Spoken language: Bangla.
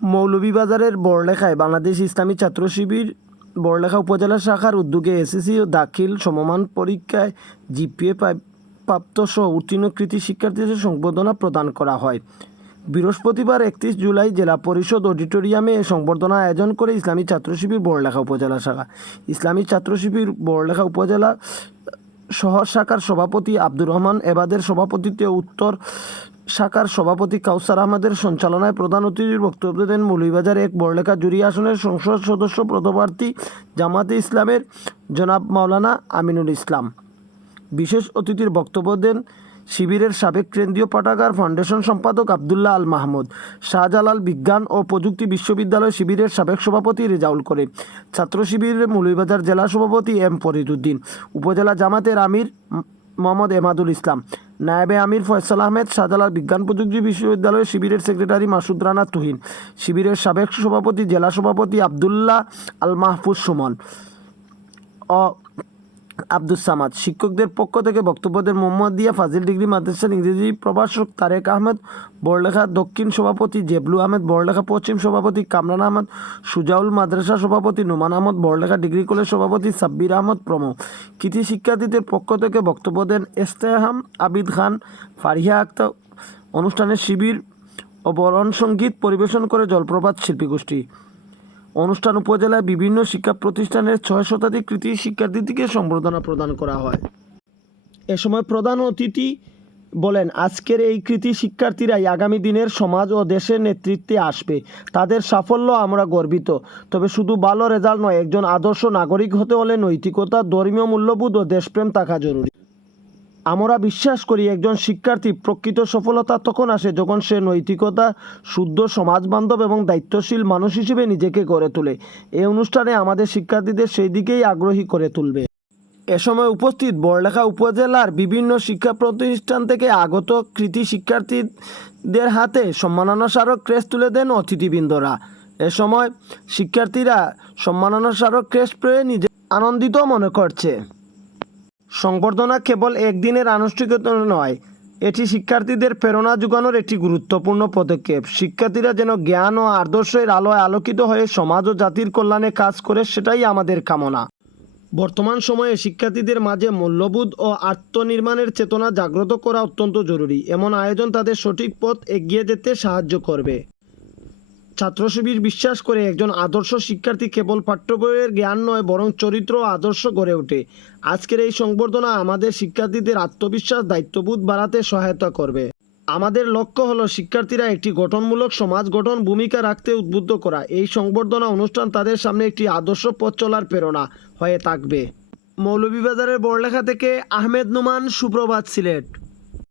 মৌলভীবাজারের বড়লেখায় বাংলাদেশ ইসলামী ছাত্র শিবির বড়লেখা উপজেলা শাখার উদ্যোগে এসএসসি ও দাখিল সমমান পরীক্ষায় জিপিএ প্রাপ্ত সহ উত্তীর্ণ কৃতি শিক্ষার্থীদের সংবর্ধনা প্রদান করা হয়। বৃহস্পতিবার 31 জুলাই জেলা পরিষদ অডিটোরিয়ামে এ সংবর্ধনা আয়োজন করে ইসলামী ছাত্র শিবির বড়লেখা উপজেলা শাখা। ইসলামী ছাত্র শিবির বড়লেখা উপজেলা শহর শাখার সভাপতি আব্দুর রহমান এবাদের সভাপতিত্বে উত্তর শাখার সভাপতি কাউসার আহমেদের সঞ্চালনায় প্রধান অতিথির বক্তব্য দেন মৌলভীবাজার 1 বড়লেখা জুরি আসনের সংসদ সদস্য পদপ্রার্থী জামাতে ইসলামের জনাব মাওলানা আমিনুল ইসলাম। বিশেষ অতিথির বক্তব্য দেন শিবিরের সাবেক কেন্দ্রীয় পাঠাগার ফাউন্ডেশন সম্পাদক আবদুল্লাহ আল মাহমুদ, শাহজালাল বিজ্ঞান ও প্রযুক্তি বিশ্ববিদ্যালয় শিবিরের সাবেক সভাপতি রেজাউল করিম, ছাত্র শিবিরের মৌলভীবাজার জেলা সভাপতি এম ফরিদুদ্দিন, উপজেলা জামাতের আমির মোহাম্মদ এমাদুল ইসলাম, নায়েবে আমির ফয়সাল আহমেদ, শাহজালাল বিজ্ঞান প্রযুক্তি বিশ্ববিদ্যালয় শিবিরের সেক্রেটারি মাসুদ রানা তুহিন, শিবিরের সাবেক সভাপতি জেলা সভাপতি আবদুল্লাহ আল মাহফুজ সুমন ও আব্দুস সামাদ। শিক্ষকদের পক্ষ থেকে বক্তব্য দেন মোহাম্মদিয়া ফাজিল ডিগ্রি মাদ্রাসার ইংরেজি প্রভাষক তারেক আহমেদ, বড়লেখা দক্ষিণ সভাপতি জেবলু আহমেদ, বড়লেখা পশ্চিম সভাপতি কামরান আহমদ, সুজাউল মাদ্রাসা সভাপতি নোমান আহমদ, বড়লেখা ডিগ্রি কলেজ সভাপতি সাব্বির আহমদ প্রমুখ। কৃতি শিক্ষার্থীদের পক্ষ থেকে বক্তব্য দেন ইস্তেহাম আবিদ খান, ফারিহা আক্তার। অনুষ্ঠানে শিবির ও বরণ সঙ্গীত পরিবেশন করে জলপ্রপাত শিল্পীগোষ্ঠী। অনুষ্ঠান উপজেলায় বিভিন্ন শিক্ষা প্রতিষ্ঠানের 6 শতাধিক কৃতি শিক্ষার্থীকে সংবর্ধনা প্রদান করা হয়। এ সময় প্রধান অতিথি বলেন, আজকের এই কৃতি শিক্ষার্থীরাই আগামী দিনের সমাজ ও দেশের নেতৃত্বে আসবে। তাদের সাফল্য আমরা গর্বিত। তবে শুধু ভালো রেজাল্ট নয়, একজন আদর্শ নাগরিক হতে হলে নৈতিকতা, ধর্মীয় মূল্যবোধ ও দেশপ্রেম থাকা জরুরি। আমরা বিশ্বাস করি একজন শিক্ষার্থী প্রকৃত সফলতা তখন আসে যখন সে নৈতিকতা, শুদ্ধ সমাজবান্ধব এবং দায়িত্বশীল মানুষ হিসেবে নিজেকে গড়ে তোলে। এই অনুষ্ঠানে আমাদের শিক্ষার্থীদের সেই দিকেই আগ্রহী করে তুলবে। এ সময় উপস্থিত বড়লেখা উপজেলার বিভিন্ন শিক্ষা প্রতিষ্ঠান থেকে আগত কৃতি শিক্ষার্থীদের হাতে সম্মাননা স্মারক ক্রেস্ট তুলে দেন অতিথিবৃন্দরা। এ সময় শিক্ষার্থীরা সম্মাননা স্মারক ক্রেস্ট পেয়ে নিজে আনন্দিত মনে করছে। সংবর্ধনা কেবল একদিনের আনুষ্ঠানিকতা নয়, এটি শিক্ষার্থীদের প্রেরণা যোগানোর একটি গুরুত্বপূর্ণ পদক্ষেপ। শিক্ষার্থীরা যেন জ্ঞান ও আদর্শের আলোয় আলোকিত হয়ে সমাজ ও জাতির কল্যাণে কাজ করে, সেটাই আমাদের কামনা। বর্তমান সময়ে শিক্ষার্থীদের মাঝে মূল্যবোধ ও আত্মনির্মাণের চেতনা জাগ্রত করা অত্যন্ত জরুরি। এমন আয়োজন তাদের সঠিক পথ এগিয়ে যেতে সাহায্য করবে। ছাত্র শিবির বিশ্বাস করে একজন আদর্শ শিক্ষার্থী কেবল পাঠ্য বইয়ের জ্ঞান নয়, বরং চরিত্র ও আদর্শ গড়ে ওঠে। আজকের এই সংবর্ধনা আমাদের শিক্ষার্থীদের আত্মবিশ্বাস, দায়িত্ববোধ বাড়াতে সহায়তা করবে। আমাদের লক্ষ্য হলো শিক্ষার্থীরা একটি গঠনমূলক সমাজ গঠন ভূমিকা রাখতে উদ্বুদ্ধ করা। এই সংবর্ধনা অনুষ্ঠান তাদের সামনে একটি আদর্শ পথ চলার প্রেরণা হয়ে থাকবে। মৌলভীবাজারের বড়লেখা থেকে আহমেদ নোমান, সুপ্রভাত, সিলেট।